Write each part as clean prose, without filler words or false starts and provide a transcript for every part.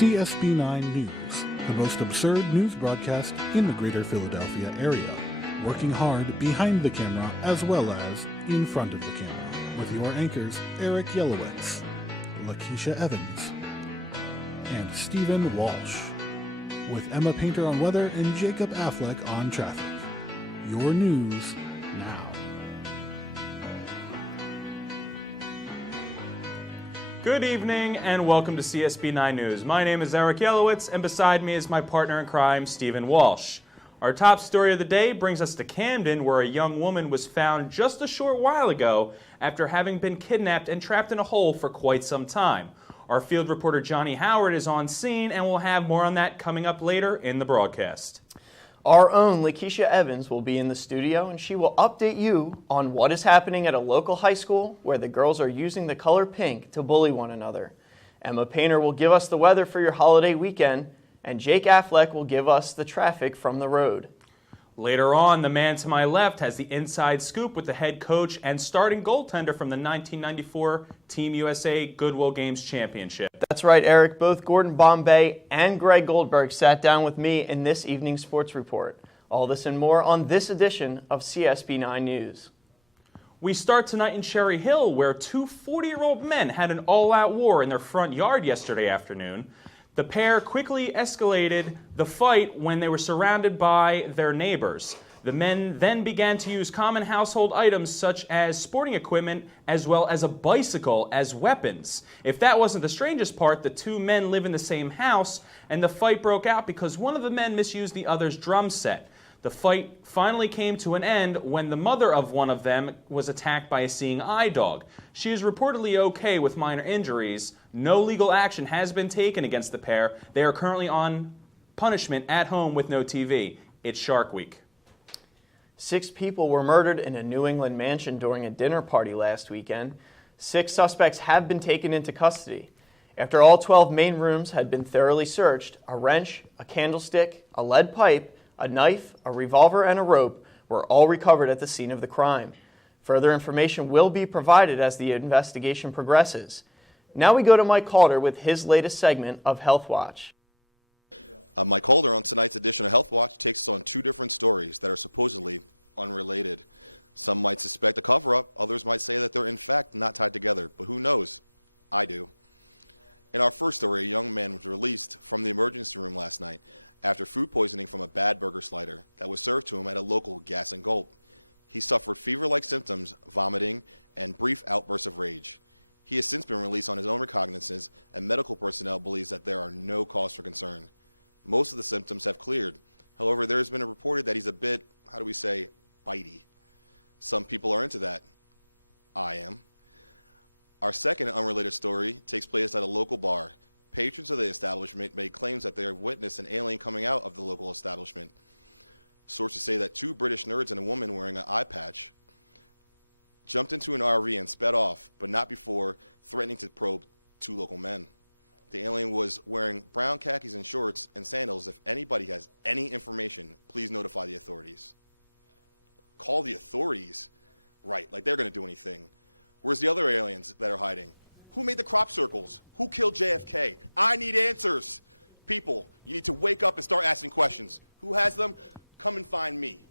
CSB9 News, the most absurd news broadcast in the greater Philadelphia area. Working hard behind the camera as well as in front of the camera. With your anchors, Eric Yelowitz, Lakeisha Evans, and Stephen Walsh. With Emma Painter on weather and Jacob Affleck on traffic. Your news now. Good evening and welcome to CSB9 News. My name is Eric Yelowitz and beside me is my partner in crime, Stephen Walsh. Our top story of the day brings us to Camden, where a young woman was found just a short while ago after having been kidnapped and trapped in a hole for quite some time. Our field reporter Johnny Howard is on scene and we'll have more on that coming up later in the broadcast. Our own Lakeisha Evans will be in the studio and she will update you on what is happening at a local high school where the girls are using the color pink to bully one another. Emma Painter will give us the weather for your holiday weekend, and Jake Affleck will give us the traffic from the road. Later on, the man to my left has the inside scoop with the head coach and starting goaltender from the 1994 Team USA Goodwill Games Championship. That's right, Eric. Both Gordon Bombay and Greg Goldberg sat down with me in this evening's sports report. All this and more on this edition of CSB9 News. We start tonight in Cherry Hill, where two 40-year-old men had an all-out war in their front yard yesterday afternoon. The pair quickly escalated the fight when they were surrounded by their neighbors. The men then began to use common household items such as sporting equipment as well as a bicycle as weapons. If that wasn't the strangest part, the two men live in the same house and the fight broke out because one of the men misused the other's drum set. The fight finally came to an end when the mother of one of them was attacked by a seeing eye dog. She is reportedly okay with minor injuries. No legal action has been taken against the pair. They are currently on punishment at home with no TV. It's Shark Week. 6 people were murdered in a New England mansion during a dinner party last weekend. 6 suspects have been taken into custody. After all 12 main rooms had been thoroughly searched, a wrench, a candlestick, a lead pipe, a knife, a revolver, and a rope were all recovered at the scene of the crime. Further information will be provided as the investigation progresses. Now we go to Mike Calder with his latest segment of Health Watch. Mike Calder on tonight's edition of Health Watch takes us on 2 different stories that are supposedly unrelated. Some might suspect a cover-up, others might say that they're in fact not tied together, but who knows? I do. In our first story, a young man was released from the emergency room last night after food poisoning from a bad burger slider that was served to him at a local Gas and Gulp. He suffered fever-like symptoms, vomiting, and brief outbursts of rage. He has since been released on his own recognizances, and medical personnel believes that there are no cause for concern. Most of the symptoms have cleared. However, there has been reported that he's a bit, bitey. Some people are into that. I am. Our second unrelated story takes place at a local bar. Patrons of the establishment made claims that they have witnessed an alien coming out of the local establishment. Sources say that 2 British nerds and a woman wearing an eye patch jumped into an RV and sped off, but not before threatening to probe 2 local men. The alien was wearing brown khakis and shorts and sandals. If anybody has any information, please notify the authorities. Call the authorities? Right, like they're going to do anything. Where's the other aliens that are hiding? Who made the crop circles? Who killed JFK? I need answers. People, you need to wake up and start asking questions. Who has them? Come and find me.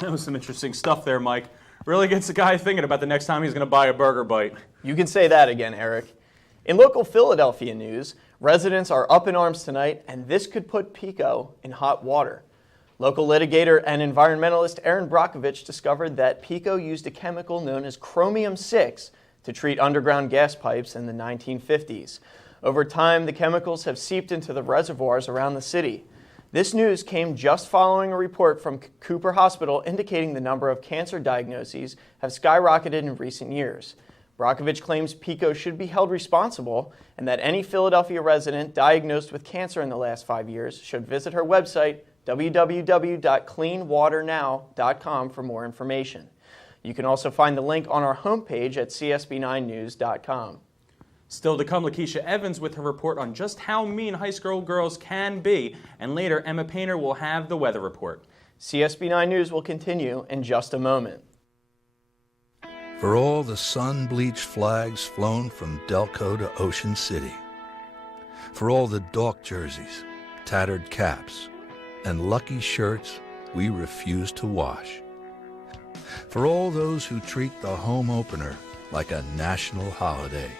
That was some interesting stuff there, Mike. Really gets the guy thinking about the next time he's going to buy a burger bite. You can say that again, Eric. In local Philadelphia news, residents are up in arms tonight, and this could put PECO in hot water. Local litigator and environmentalist Aaron Brockovich discovered that PECO used a chemical known as chromium-6 to treat underground gas pipes in the 1950s. Over time, the chemicals have seeped into the reservoirs around the city. This news came just following a report from Cooper Hospital indicating the number of cancer diagnoses have skyrocketed in recent years. Brockovich claims PECO should be held responsible and that any Philadelphia resident diagnosed with cancer in the last 5 years should visit her website, www.cleanwaternow.com, for more information. You can also find the link on our homepage at csb9news.com. Still to come, Lakeisha Evans with her report on just how mean high school girls can be, and later Emma Painter will have the weather report. CSB9 News will continue in just a moment. For all the sun-bleached flags flown from Delco to Ocean City, For all the Dawk jerseys, tattered caps, and lucky shirts we refuse to wash. For all those who treat the home opener like a national holiday.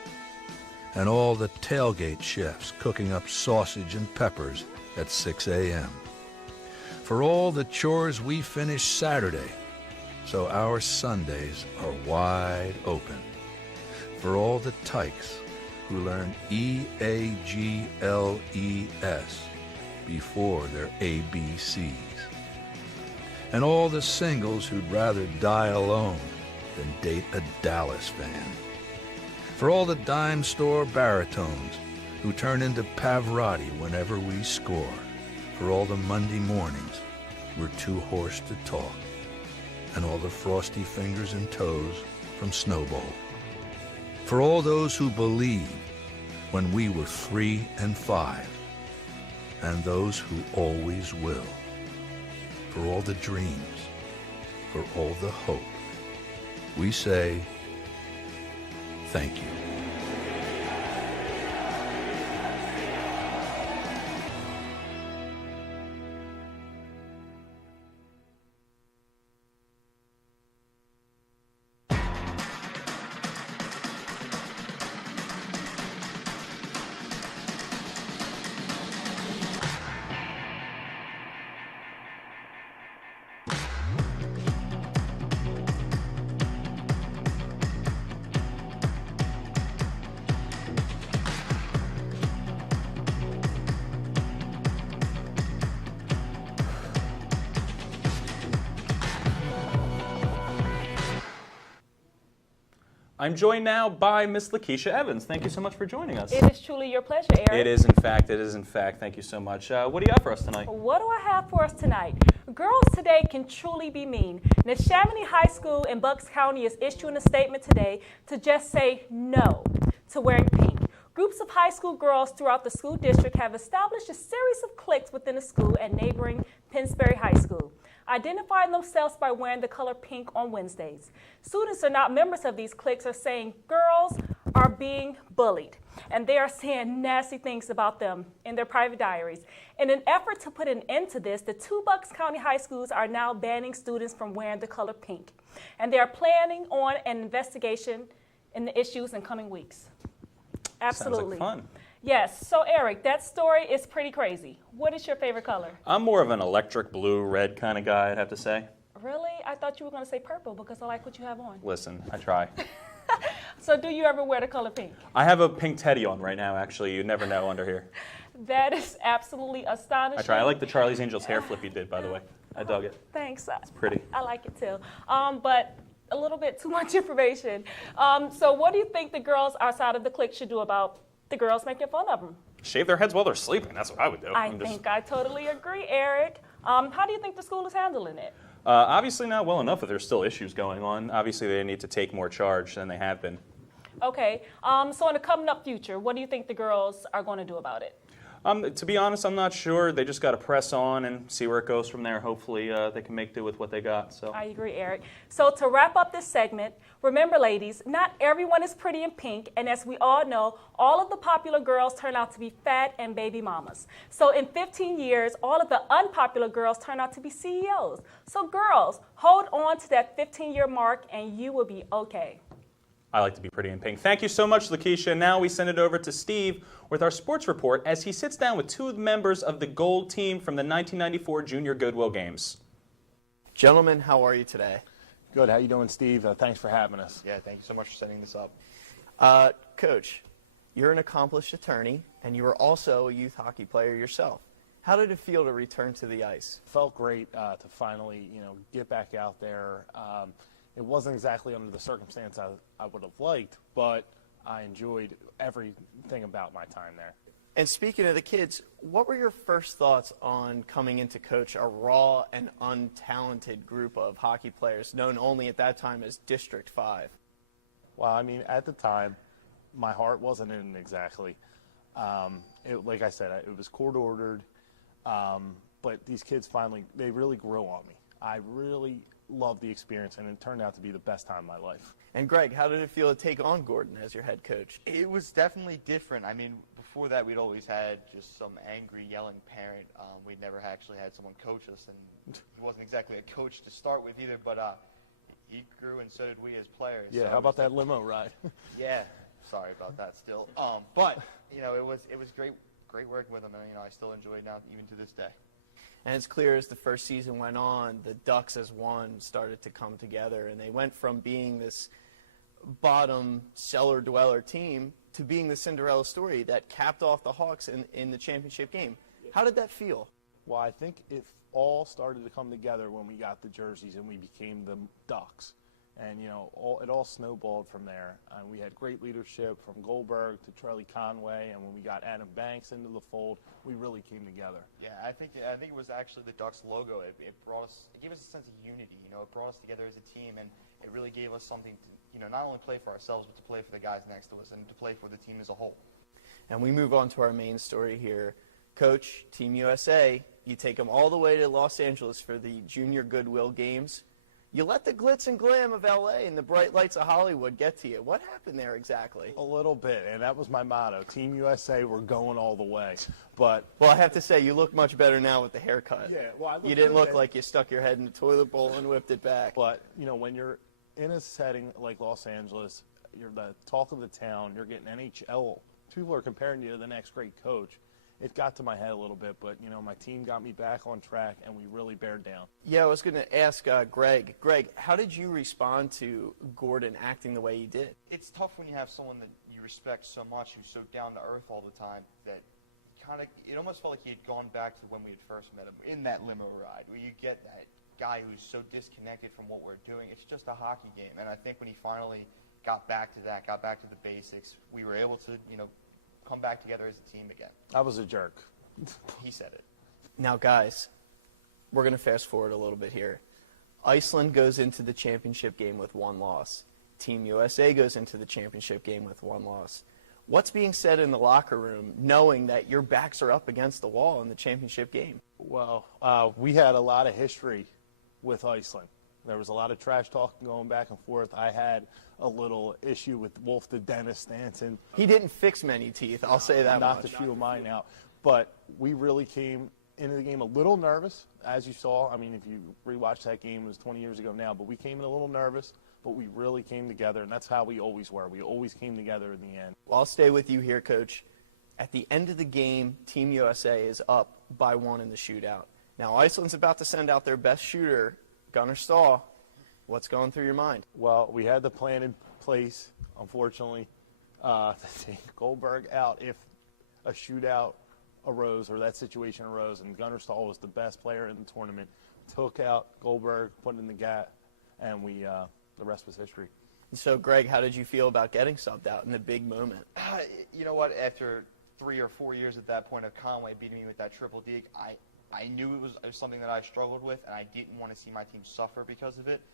And all the tailgate chefs cooking up sausage and peppers at 6 a.m. For all the chores we finish Saturday, so our Sundays are wide open. For all the tykes who learn EAGLES before their ABCs. And all the singles who'd rather die alone than date a Dallas fan. For all the dime store baritones who turn into Pavarotti whenever we score. For all the Monday mornings we're too hoarse to talk. And all the frosty fingers and toes from Snowball. For all those who believed when we were 3 and 5. And those who always will. For all the dreams, for all the hope, we say thank you. I'm joined now by Miss Lakeisha Evans. Thank you so much for joining us. It is truly your pleasure, Eric. It is, in fact. It is, in fact. Thank you so much. What do you have for us tonight? What do I have for us tonight? Girls today can truly be mean. Neshaminy High School in Bucks County is issuing a statement today to just say no to wearing pink. Groups of high school girls throughout the school district have established a series of cliques within the school at neighboring Pennsbury High School, identifying themselves by wearing the color pink on Wednesdays. Students are not members of these cliques are saying girls are being bullied, and they are saying nasty things about them in their private diaries. In an effort to put an end to this, the two Bucks County high schools are now banning students from wearing the color pink, and they are planning on an investigation in the issues in coming weeks. Absolutely. Sounds like fun. Yes. So, Eric, that story is pretty crazy. What is your favorite color? I'm more of an electric blue, red kind of guy, I'd have to say. Really? I thought you were going to say purple because I like what you have on. Listen, I try. So, do you ever wear the color pink? I have a pink teddy on right now, actually. You never know under here. That is absolutely astonishing. I try. I like the Charlie's Angels hair flip you did, by the way. I dug it. Thanks. It's pretty. I like it too. But a little bit too much information. So, what do you think the girls outside of the clique should do about the girls making fun of them? Shave their heads while they're sleeping. That's what I would do. I totally agree, Eric. How do you think the school is handling it? Obviously not well enough, but there's still issues going on. Obviously, they need to take more charge than they have been. Okay. So in the coming up future, what do you think the girls are going to do about it? To be honest, I'm not sure. They just got to press on and see where it goes from there. Hopefully, they can make do with what they got. So I agree, Eric. So to wrap up this segment, remember, ladies, not everyone is pretty in pink, and as we all know, all of the popular girls turn out to be fat and baby mamas. So in 15 years, all of the unpopular girls turn out to be CEOs. So girls, hold on to that 15-year mark, and you will be okay. I like to be pretty in pink. Thank you so much, Lakeisha. Now we send it over to Steve with our sports report as he sits down with two members of the gold team from the 1994 Junior Goodwill Games. Gentlemen, how are you today? Good. How you doing, Steve? Thanks for having us. Yeah, thank you so much for setting this up. Coach, you're an accomplished attorney, and you were also a youth hockey player yourself. How did it feel to return to the ice? Felt great to finally, get back out there. It wasn't exactly under the circumstance I would have liked, but I enjoyed everything about my time there. And speaking of the kids, what were your first thoughts on coming in to coach a raw and untalented group of hockey players known only at that time as District 5? Well, I mean, at the time, my heart wasn't in it exactly. Like I said, it was court-ordered, but these kids finally, they really grew on me. I really loved the experience, and it turned out to be the best time of my life. And Greg, how did it feel to take on Gordon as your head coach? It was definitely different. I mean, before that, we'd always had just some angry, yelling parent. We'd never actually had someone coach us, and he wasn't exactly a coach to start with either, but he grew, and so did we as players. Yeah, so how about that limo ride? Yeah, sorry about that still. But, you know, it was great working with him, and, you know, I still enjoy it now, even to this day. And it's clear as the first season went on, the Ducks as one started to come together, and they went from being this bottom cellar dweller team to being the Cinderella story that capped off the Hawks in the championship game. How did that feel? Well, I think it all started to come together when we got the jerseys and we became the Ducks. And, you know, it all snowballed from there. We had great leadership from Goldberg to Charlie Conway, and when we got Adam Banks into the fold, we really came together. Yeah, I think it was actually the Ducks logo. It gave us a sense of unity. You know, it brought us together as a team, and it really gave us something to, you know, not only play for ourselves, but to play for the guys next to us and to play for the team as a whole. And we move on to our main story here. Coach, Team USA, you take them all the way to Los Angeles for the Junior Goodwill Games. You let the glitz and glam of L.A. and the bright lights of Hollywood get to you. What happened there exactly? A little bit, and that was my motto. Team USA, we're going all the way. But well, I have to say, you look much better now with the haircut. yeah, well, I You didn't look good. like you stuck your head in the toilet bowl and whipped it back. But, you know, when you're in a setting like Los Angeles, you're the talk of the town, you're getting NHL. People are comparing you to the next great coach. It got to my head a little bit, but, you know, my team got me back on track, and we really bared down. Yeah, I was going to ask Greg. Greg, how did you respond to Gordon acting the way he did? It's tough when you have someone that you respect so much, who's so down to earth all the time, that it almost felt like he had gone back to when we had first met him in that limo ride, where you get that guy who's so disconnected from what we're doing. It's just a hockey game, and I think when he finally got back to the basics, we were able to, you know, come back together as a team again. I was a jerk. He said it. Now, guys, we're going to fast forward a little bit here. Iceland goes into the championship game with 1 loss. Team USA goes into the championship game with 1 loss. What's being said in the locker room knowing that your backs are up against the wall in the championship game? Well, we had a lot of history with Iceland. There was a lot of trash talking going back and forth. I had a little issue with Wolf the Dennis Stanton. He didn't fix many teeth, I'll say that. Knocked a few of mine out. But we really came into the game a little nervous, as you saw. I mean, if you rewatch that game, it was 20 years ago now. But we came in a little nervous, but we really came together, and that's how we always were. We always came together in the end. Well, I'll stay with you here, Coach. At the end of the game, Team USA is up by 1 in the shootout. Now, Iceland's about to send out their best shooter, Gunnar Stahl. What's going through your mind? Well, we had the plan in place, unfortunately, to take Goldberg out if a shootout arose or that situation arose, and Gunnar Stahl was the best player in the tournament. Took out Goldberg, put it in the gap, and the rest was history. So, Greg, how did you feel about getting subbed out in the big moment? You know what? After 3 or 4 years at that point of Conway beating me with that triple deke, I knew it was something that I struggled with, and I didn't want to see my team suffer because of it.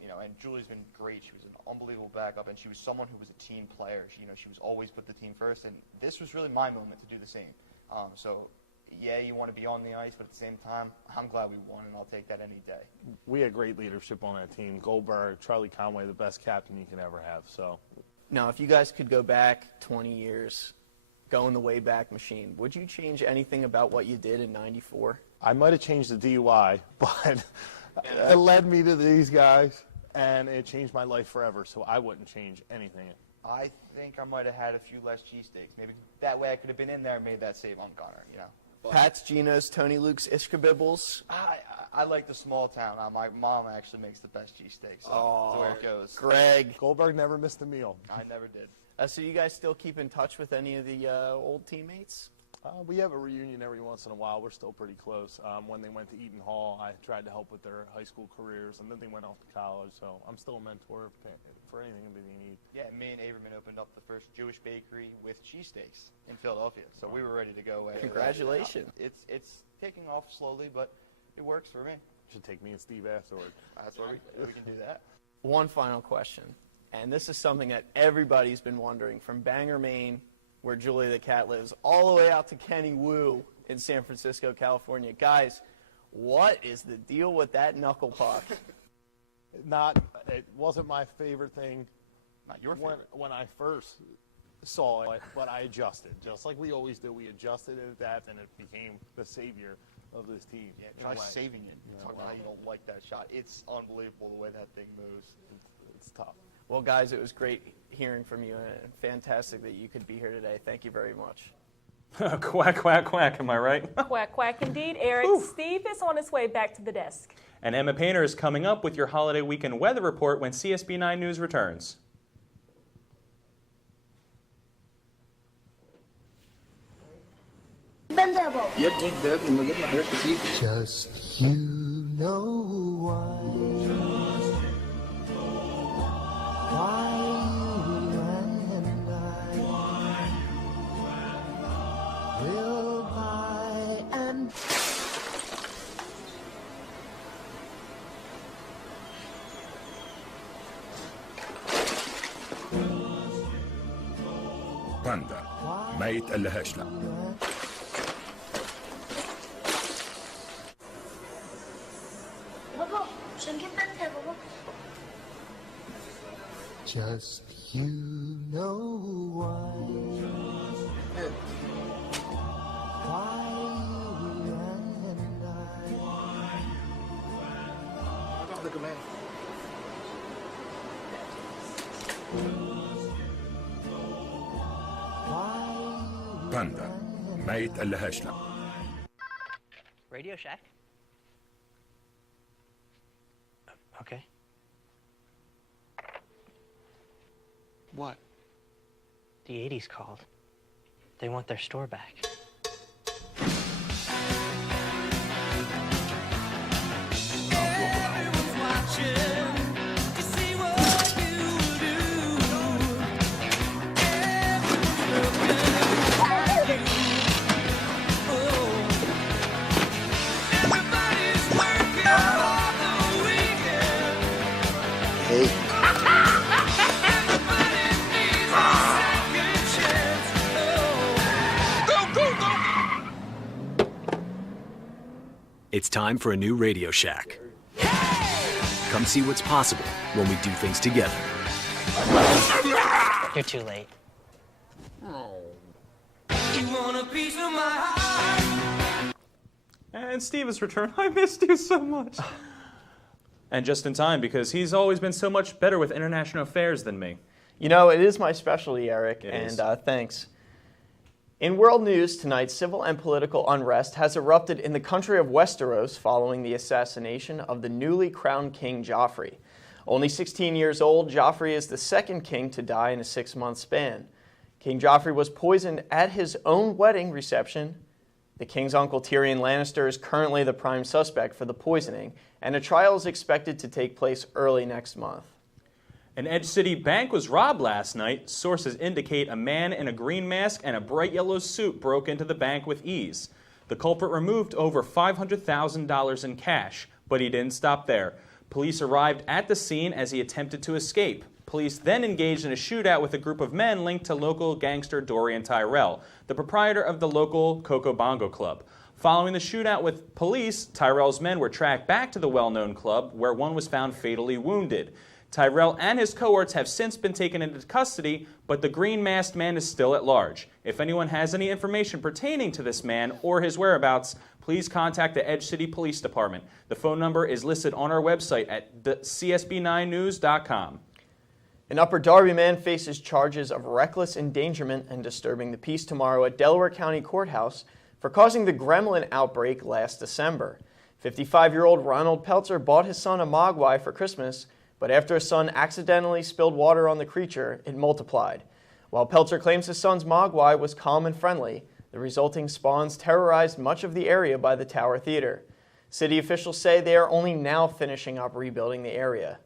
You know, and Julie's been great. She was an unbelievable backup, and she was someone who was a team player. She was always put the team first, and this was really my moment to do the same. So, yeah, you want to be on the ice, but at the same time, I'm glad we won, and I'll take that any day. We had great leadership on that team. Goldberg, Charlie Conway, the best captain you can ever have. So, now, if you guys could go back 20 years, go in the Wayback Machine, would you change anything about what you did in '94? I might have changed the DUI, but it led me to these guys, and it changed my life forever, so I wouldn't change anything. I think I might have had a few less cheesesteaks. Maybe that way I could have been in there and made that save on Connor, you know. Pat's, Geno's, Tony Luke's, Ishkabibbles. I like the small town. My mom actually makes the best cheesesteaks. So that's where it goes. Greg. Goldberg never missed a meal. I never did. So you guys still keep in touch with any of the old teammates? We have a reunion every once in a while. We're still pretty close. When they went to Eaton Hall, I tried to help with their high school careers, and then they went off to college. So I'm still a mentor for anything that they need. Yeah, me and Averman opened up the first Jewish bakery with cheesesteaks in Philadelphia. So we were ready to go. Congratulations. It's taking off slowly, but it works for me. Should take me and Steve afterward. That's why we can do that. One final question, and this is something that everybody's been wondering, from Bangor, Maine, where Julie the Cat lives, all the way out to Kenny Wu in San Francisco, California. Guys, what is the deal with that knuckle puck? It wasn't my favorite thing Not your favorite. when I first saw it, but I adjusted. Just like we always do, we adjusted and adapted, and it became the savior of this team Yeah, in a try way. saving it. Yeah, Talk about well. how you don't like that shot. It's unbelievable the way that thing moves. It's tough. Well, guys, it was great hearing from you, and fantastic that you could be here today. Thank you very much. Quack, quack, quack, am I right? Quack, quack indeed, Eric. Whew. Steve is on his way back to the desk. And Emma Painter is coming up with your holiday weekend weather report when CSB 9 News returns. Just you know why you and I will buy and باندا ما يتقلهاش لا. بابا مش هنجيب بنت يا بابا. just you know why you and I. Look at me. باندا ما يتقلهاش لا. Radio Shack? Okay. What? The 80s called. They want their store back. It's time for a new Radio Shack. Come see what's possible when we do things together. You're too late. And Steve has returned. I missed you so much. And just in time, because he's always been so much better with international affairs than me. You know, it is my specialty, Eric, It and is. thanks. In world news tonight, civil and political unrest has erupted in the country of Westeros following the assassination of the newly crowned King Joffrey. Only 16 years old, Joffrey is the second king to die in a 6-month span. King Joffrey was poisoned at his own wedding reception. The king's uncle Tyrion Lannister is currently the prime suspect for the poisoning, and a trial is expected to take place early next month. An Edge City bank was robbed last night. Sources indicate a man in a green mask and a bright yellow suit broke into the bank with ease. The culprit removed over $500,000 in cash, but he didn't stop there. Police arrived at the scene as he attempted to escape. Police then engaged in a shootout with a group of men linked to local gangster Dorian Tyrell, the proprietor of the local Coco Bongo Club. Following the shootout with police, Tyrell's men were tracked back to the well-known club, where one was found fatally wounded. Tyrell and his cohorts have since been taken into custody, but the green-masked man is still at large. If anyone has any information pertaining to this man or his whereabouts, please contact the Edge City Police Department. The phone number is listed on our website at csb9news.com. An Upper Darby man faces charges of reckless endangerment and disturbing the peace tomorrow at Delaware County Courthouse for causing the gremlin outbreak last December. 55-year-old Ronald Peltzer bought his son a mogwai for Christmas, but after his son accidentally spilled water on the creature, it multiplied. While Peltzer claims his son's mogwai was calm and friendly, the resulting spawns terrorized much of the area by the Tower Theater. City officials say they are only now finishing up rebuilding the area.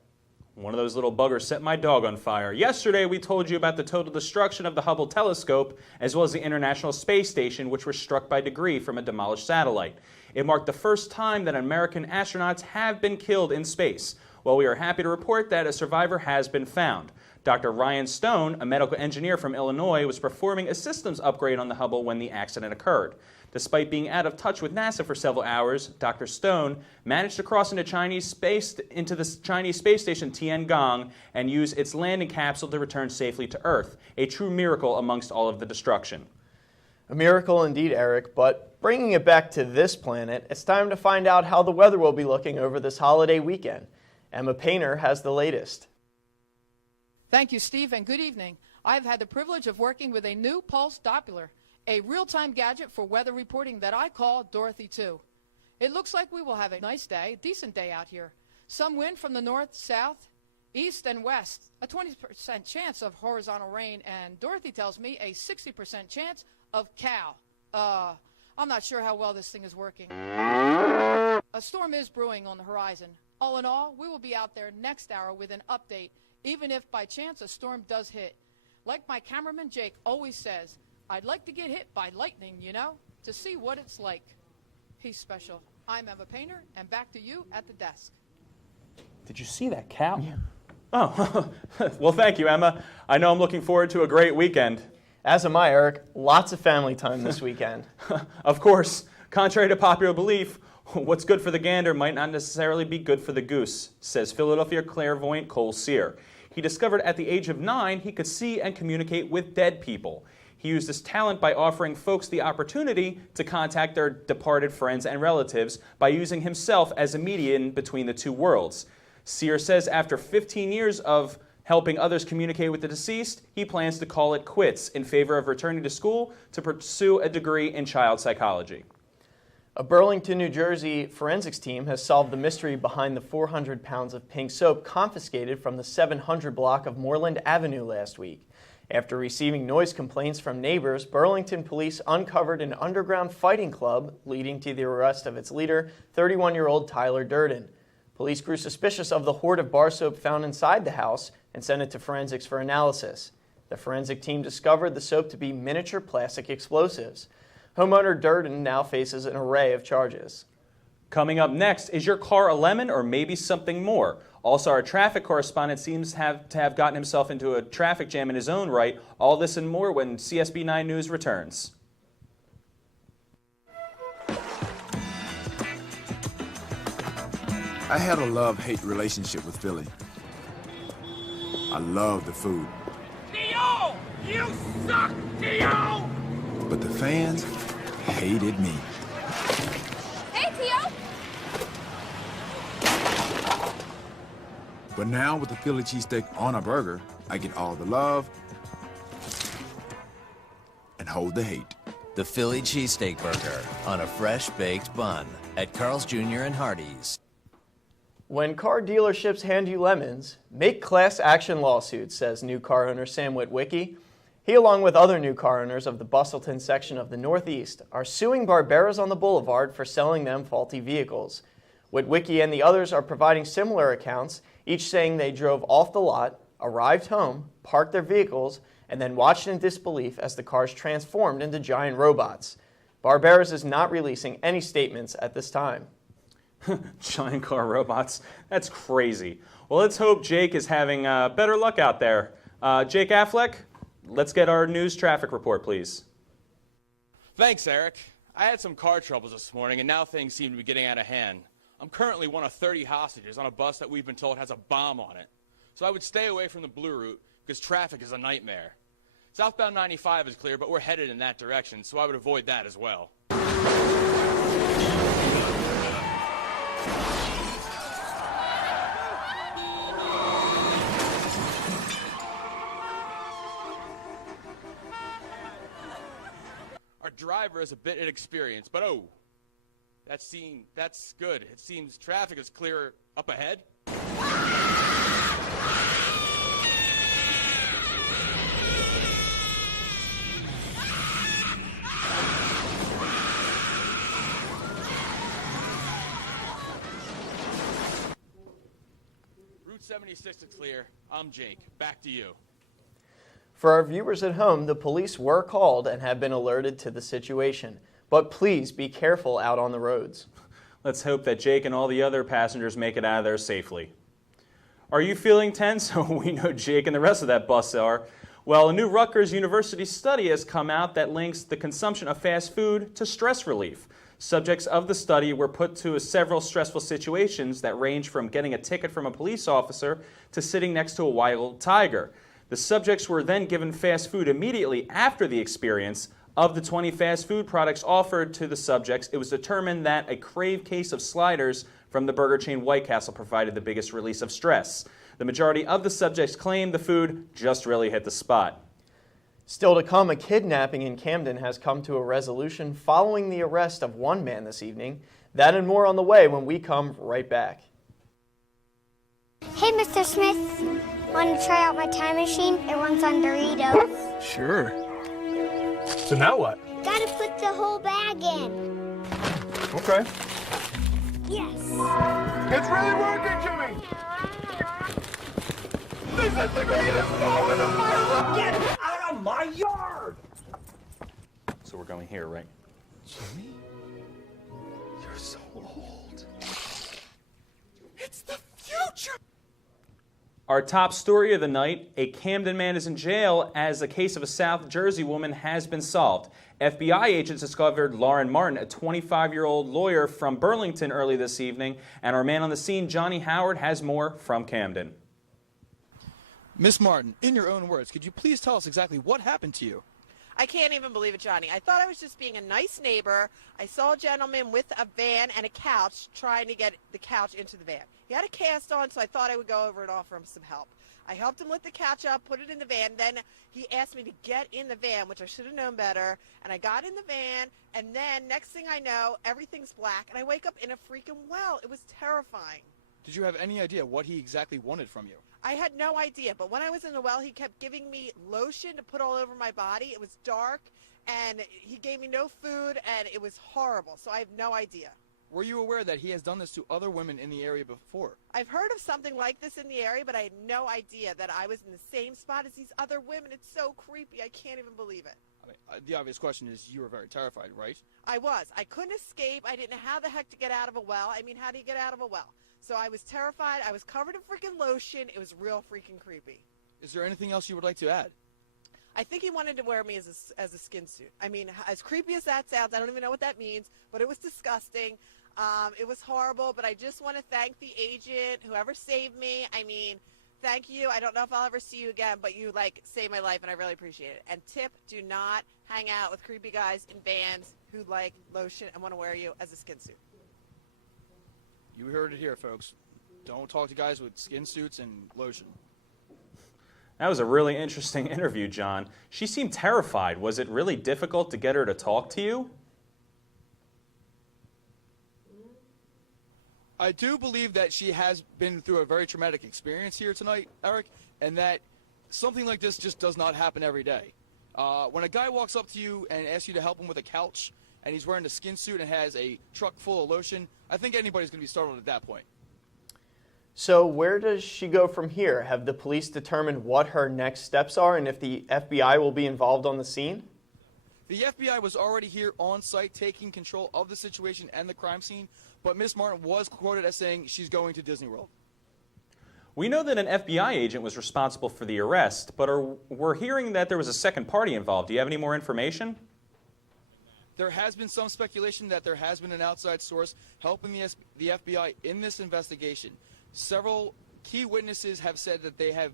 One of those little buggers set my dog on fire. Yesterday, we told you about the total destruction of the Hubble telescope, as well as the International Space Station, which was struck by debris from a demolished satellite. It marked the first time that American astronauts have been killed in space. Well, we are happy to report that a survivor has been found. Dr. Ryan Stone, a medical engineer from Illinois, was performing a systems upgrade on the Hubble when the accident occurred. Despite being out of touch with NASA for several hours, Dr. Stone managed to cross into the Chinese space station Tiangong and use its landing capsule to return safely to Earth, a true miracle amongst all of the destruction. A miracle indeed, Eric, but bringing it back to this planet, it's time to find out how the weather will be looking over this holiday weekend. Emma Painter has the latest. Thank you, Steve, and good evening. I've had the privilege of working with a new pulse Doppler, a real-time gadget for weather reporting that I call Dorothy 2. It looks like we will have a nice day, a decent day out here. Some wind from the north, south, east, and west. A 20% chance of horizontal rain, and Dorothy tells me a 60% chance of cow. I'm not sure how well this thing is working. A storm is brewing on the horizon. All in all, we will be out there next hour with an update, even if by chance a storm does hit. Like my cameraman Jake always says, I'd like to get hit by lightning, you know, to see what it's like. He's special. I'm Emma Painter, and back to you at the desk. Did you see that cow? Yeah. Oh, well, thank you, Emma. I know I'm looking forward to a great weekend. As am I, Eric. Lots of family time this weekend. Of course, contrary to popular belief, what's good for the gander might not necessarily be good for the goose, says Philadelphia clairvoyant Cole Sear. He discovered at the age of 9 he could see and communicate with dead people. He used this talent by offering folks the opportunity to contact their departed friends and relatives by using himself as a median between the two worlds. Sear says after 15 years of helping others communicate with the deceased, he plans to call it quits in favor of returning to school to pursue a degree in child psychology. A Burlington, New Jersey forensics team has solved the mystery behind the 400 pounds of pink soap confiscated from the 700 block of Moreland Avenue last week. After receiving noise complaints from neighbors, Burlington police uncovered an underground fighting club leading to the arrest of its leader, 31-year-old Tyler Durden. Police grew suspicious of the hoard of bar soap found inside the house and sent it to forensics for analysis. The forensic team discovered the soap to be miniature plastic explosives. Homeowner Durden now faces an array of charges. Coming up next, is your car a lemon or maybe something more? Also, our traffic correspondent seems to have gotten himself into a traffic jam in his own right. All this and more when CSB 9 News returns. I had a love-hate relationship with Philly. I love the food. Dio! You suck, Dio! But the fans hated me. Hey, Tio! But now with the Philly cheesesteak on a burger, I get all the love and hold the hate. The Philly cheesesteak burger on a fresh baked bun at Carl's Jr. and Hardee's. When car dealerships hand you lemons, make class action lawsuits, says new car owner Sam Witwicky. He, along with other new car owners of the Bustleton section of the Northeast, are suing Barbera's on the Boulevard for selling them faulty vehicles. Witwicky and the others are providing similar accounts, each saying they drove off the lot, arrived home, parked their vehicles, and then watched in disbelief as the cars transformed into giant robots. Barbera's is not releasing any statements at this time. Giant car robots. That's crazy. Well, let's hope Jake is having better luck out there. Jake Affleck, let's get our news traffic report, please. Thanks, Eric. I had some car troubles this morning, and now things seem to be getting out of hand. I'm currently one of 30 hostages on a bus that we've been told has a bomb on it. So I would stay away from the Blue Route because traffic is a nightmare. Southbound 95 is clear, but we're headed in that direction, so I would avoid that as well. Our driver is a bit inexperienced, but that's good. It seems traffic is clear up ahead. Route 76 is clear. I'm Jake. Back to you. For our viewers at home, the police were called and have been alerted to the situation. But please be careful out on the roads. Let's hope that Jake and all the other passengers make it out of there safely. Are you feeling tense? We know Jake and the rest of that bus are. Well, a new Rutgers University study has come out that links the consumption of fast food to stress relief. Subjects of the study were put to several stressful situations that range from getting a ticket from a police officer to sitting next to a wild tiger. The subjects were then given fast food immediately after the experience. Of the 20 fast food products offered to the subjects, it was determined that a Crave case of sliders from the burger chain White Castle provided the biggest release of stress. The majority of the subjects claimed the food just really hit the spot. Still to come, a kidnapping in Camden has come to a resolution following the arrest of one man this evening. That and more on the way when we come right back. Hey, Mr. Smith. Want to try out my time machine? It runs on Doritos. Sure. So now what? Gotta put the whole bag in. Okay. Yes. It's really working, Jimmy! This is the greatest moment of my life! Get out of my yard! So we're going here, right? Jimmy? You're so old. It's the future! Our top story of the night, a Camden man is in jail as a case of a South Jersey woman has been solved. FBI agents discovered Lauren Martin, a 25-year-old lawyer from Burlington early this evening, and our man on the scene, Johnny Howard, has more from Camden. Miss Martin, in your own words, could you please tell us exactly what happened to you? I can't even believe it, Johnny. I thought I was just being a nice neighbor. I saw a gentleman with a van and a couch trying to get the couch into the van. He had a cast on, so I thought I would go over and offer him some help. I helped him lift the couch up, put it in the van. Then he asked me to get in the van, which I should have known better. And I got in the van, and then next thing I know, everything's black, and I wake up in a freaking well. It was terrifying. Did you have any idea what he exactly wanted from you? I had no idea, but when I was in the well, he kept giving me lotion to put all over my body. It was dark, and he gave me no food, and it was horrible, so I have no idea. Were you aware that he has done this to other women in the area before? I've heard of something like this in the area, but I had no idea that I was in the same spot as these other women. It's so creepy. I can't even believe it. I mean, the obvious question is you were very terrified, right? I was. I couldn't escape. I didn't know how the heck to get out of a well. I mean, how do you get out of a well? So I was terrified. I was covered in freaking lotion. It was real freaking creepy. Is there anything else you would like to add? I think he wanted to wear me as a skin suit. I mean, as creepy as that sounds, I don't even know what that means, but it was disgusting. It was horrible, but I just want to thank the agent, whoever saved me. I mean, thank you. I don't know if I'll ever see you again, but you, saved my life, and I really appreciate it. And tip, do not hang out with creepy guys in bands who like lotion and want to wear you as a skin suit. You heard it here, folks. Don't talk to guys with skin suits and lotion. That was a really interesting interview, John. She seemed terrified. Was it really difficult to get her to talk to you? I do believe that she has been through a very traumatic experience here tonight, Eric, and that something like this just does not happen every day. When a guy walks up to you and asks you to help him with a couch, and he's wearing a skin suit and has a truck full of lotion, I think anybody's going to be startled at that point. So where does she go from here? Have the police determined what her next steps are and if the FBI will be involved on the scene? The FBI was already here on site taking control of the situation and the crime scene, but Miss Martin was quoted as saying she's going to Disney World. We know that an FBI agent was responsible for the arrest, but we're hearing that there was a second party involved. Do you have any more information? There has been some speculation that there has been an outside source helping the FBI in this investigation. Several key witnesses have said that they have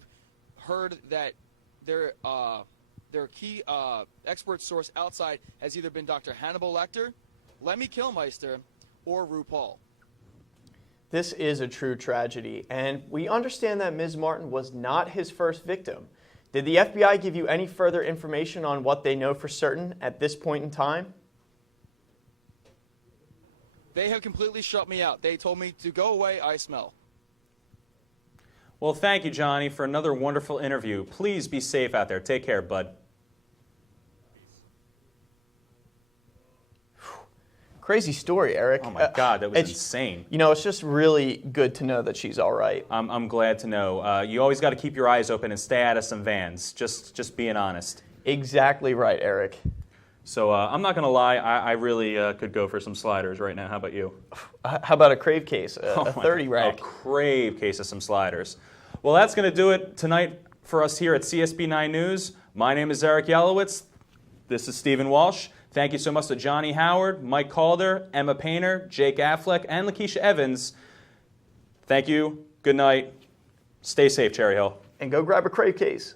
heard that their key expert source outside has either been Dr. Hannibal Lecter, Lemmy Kilmister, or RuPaul. This is a true tragedy, and we understand that Ms. Martin was not his first victim. Did the FBI give you any further information on what they know for certain at this point in time? They have completely shut me out. They told me to go away, I smell. Well, thank you, Johnny, for another wonderful interview. Please be safe out there. Take care, bud. Crazy story, Eric. Oh, my God, that was insane. You know, it's just really good to know that she's all right. I'm glad to know. You always got to keep your eyes open and stay out of some vans. Just being honest. Exactly right, Eric. So I'm not going to lie, I really could go for some sliders right now. How about you? How about a Crave case, a 30 rack? A Crave case of some sliders. Well, that's going to do it tonight for us here at CSB 9 News. My name is Eric Yalowitz. This is Stephen Walsh. Thank you so much to Johnny Howard, Mike Calder, Emma Painter, Jake Affleck, and Lakeisha Evans. Thank you. Good night. Stay safe, Cherry Hill. And go grab a crave case.